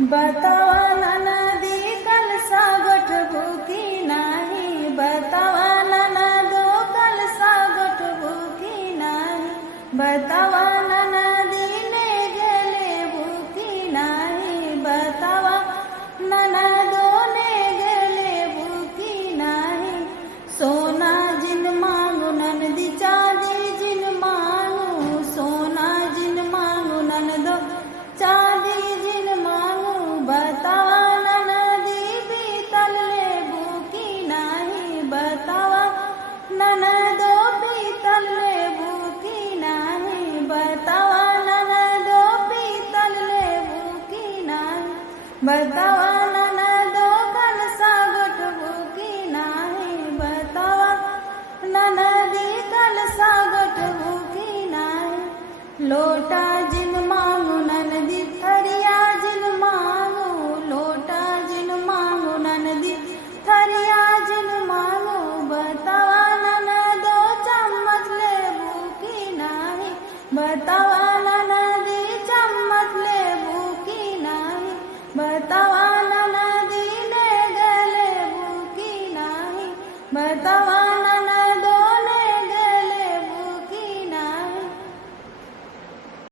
बतावा ननदी कलसा गठबू की नाही, बतावा ननदो कलसा गठबू की नाही, बतावा ननदी ने गेले भूकी नाही, बतावा ननदो ने गेले भूकी नाही। सोना जिन मांगू ननदी चांदी जिन मांगू, सोना जिन मांगू ननदो चांदी जिन मांगू, बतावा ननदी पीतल लेबू की नाही, बतावा ननदो पीतल लेबू की नाही, बतावा ननदो पीतल लेबू की नाही, बतावा ननदो कलसा गठबू की नाही, बतावा ननदी कलसा गठबू की नाही। लोटा जिन मांगू ननदी थरिया जिन मांगू, लोटा जिन मांगू ननदी थरिया जिन मांगू, बतावा ननदो चम्मच लेबू की नाही, बतावा ननदी चम्मच लेबू की नाही, बतावा ननदी ने गले बू की नाही, बतावा